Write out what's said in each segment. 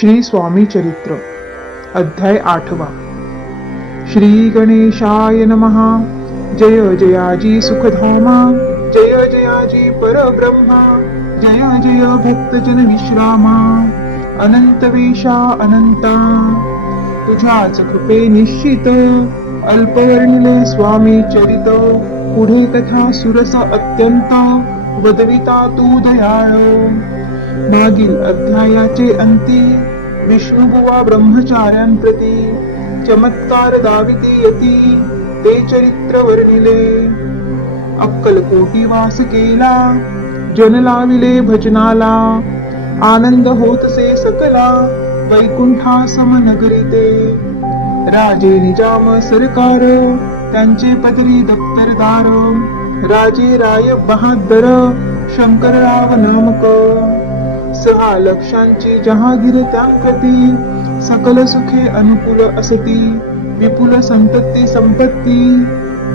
श्री स्वामी चरित्र अध्याय 8वा. श्री गणेशाय नमः. जय जयाजी सुखधामा, जय जयाजी परब्रह्मा, जय जय भक्तजन विश्रामा, अनंत वेशा अनंता. तुझ्याच कृपे निश्चित अल्पवर्णिले स्वामी चरित. पुढे कथा सुरस अत्यंत, वदविता तू दयाळ. मागील अध्यायाचे अंती विष्णुबुवा ब्रह्मचार्यांप्रती चमत्कार दाविती यती ते चरित्र वर्णिले. अक्कलकोटी वास केला, जन लाविले भजनाला. आनंद होतसे सकला, वैकुंठा समनगरीते. राजे निजाम सरकार, त्यांचे पदरी दप्तरदार. राजे राय बहादर, शंकरराव नामक. 6 लक्षांची जहागीर त्यांप्रती, सकल सुखे अनुकूल असती. विपुल संतती संपत्ती,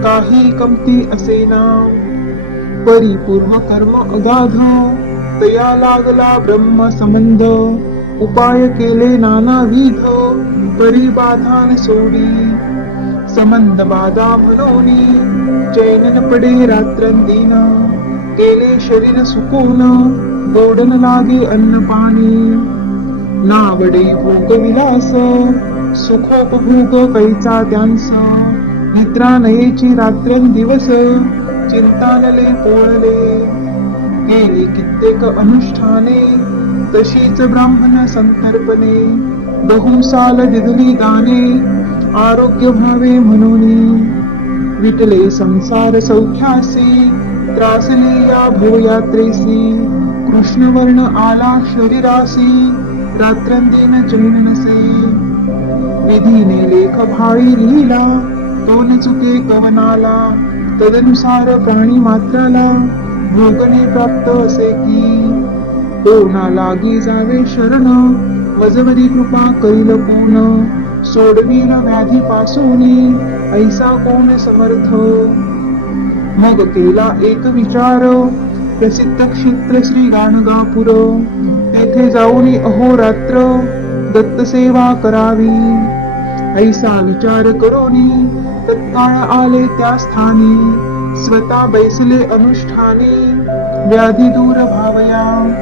काही कमती असेना. परिपूर्ण कर्म अगाध, तया लागला ब्रह्म संबंध. उपाय केले नानाविध, परिबाधान सोडी. संबंध बाधा म्हणोनी, चैन पडे रात्रंदिन. केले शरीर सुकून, गोडन लागे अन्न पाणी. नावडे भोग विलास, सुखोपभोग कैचा त्यांस. निद्रा नयेची रात्रंदिवस, चिंतानले पोळले. केली कित्येक अनुष्ठाने, तशीच ब्राह्मण संतर्पणे. बहुसाल दिदली दाने, आरोग्य व्हावे म्हणून. विटले संसार सौख्यासी, त्रासले या भवयात्रेसी. कृष्णवर्ण आला शरीरासी, रात्रंदिन चैन नसे. विधीने लेख भाळी लिहिला, तो न चुके कवनाला. तदनुसार प्राणी मात्राला, भोगणे प्राप्त असे की. कोणा लागी जावे शरण, मजवरी कृपा करील पूर्ण. सोडविल व्याधी पासूनी, ऐसा कोण समर्थ. मग केला एक विचार, प्रसिद्ध क्षेत्र श्री गाणगापूर. तेथे जाऊनी अहोरात्र, दत्त सेवा करावी. ऐसा विचार करोनी, तत्काळ आले त्या स्थानी. स्वतः बैसले अनुष्ठानी, व्याधी दूर भावया.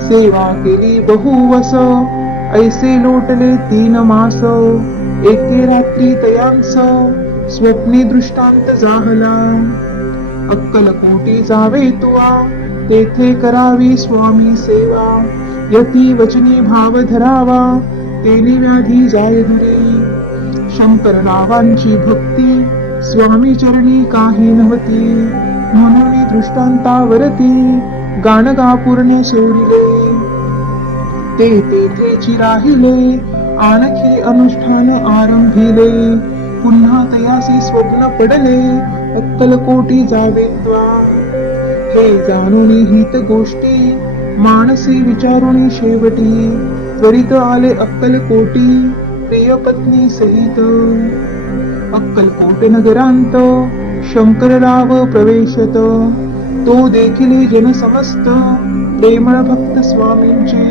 सेवा केली बहुवस, ऐसे लोटले 3 मास. एके रात्री तयांस, स्वप्नी दृष्टांत जाहला. अक्कलकोटी जावे तुआ, तेथे करावी स्वामी सेवा. यती वचनी भाव धरावा, तेने व्याधी जाय दुरी. शंकर नावांची भक्ती, स्वामी चरणी काही नव्हती. म्हणून दृष्टांतावरती, गाणगापूरने सोडिले. ते तेथेची राहिले, आणखी अनुष्ठान आरंभिले. पुन्हा तयासी स्वप्न पडले, अक्कलकोटी जावे त्वा. हे जाणून हित गोष्टी, मानसी विचारुनी शेवटी. त्वरित आले अक्कलकोटी, प्रिय पत्नी सहित. अक्कलकोट नगरांत, शंकरराव प्रवेशत. तो देखिले जन समस्त, प्रेमळ भक्त स्वामींचे.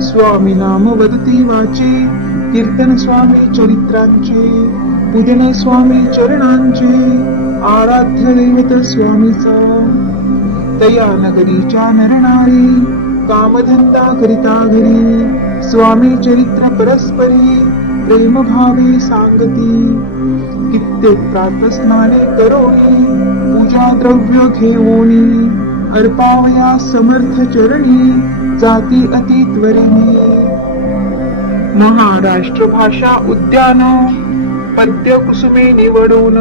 स्वामी नाम वदती वाचे, कीर्तन स्वामी चरित्रांचे. पूजन स्वामी चरणांचे, आराध्य दैवत स्वामीच. तया नगरीच्या नरनारी, कामधंदा करिता घरी. स्वामी चरित्र परस्परी, प्रेम भावे सांगती. कित्येक प्रातस्नाने करोनी, पूजा द्रव्य घेऊनी. अर्पावया समर्थ चरणी, जाती अति त्वरिणी. महाराष्ट्र भाषा उद्यान, पद्य कुसुमे निवडून.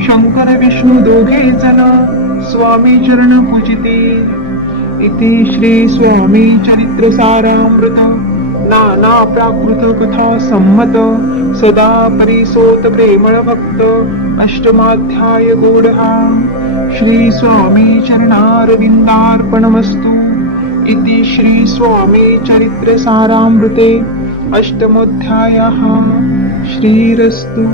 शंकर विष्णू दोघे जन, स्वामी चरण पूजिती. इति श्री स्वामी चरित्र सारामृत. नाना प्राकृत कथा संमत. सदा परिसोत प्रेमळ भक्त. अष्टमाध्याय गूढहा. श्री स्वामी चरणारविंदार्पणमस्तु. इति श्री स्वामी चरित्र सारामृते अष्टमोऽध्यायः. श्रीरस्तु.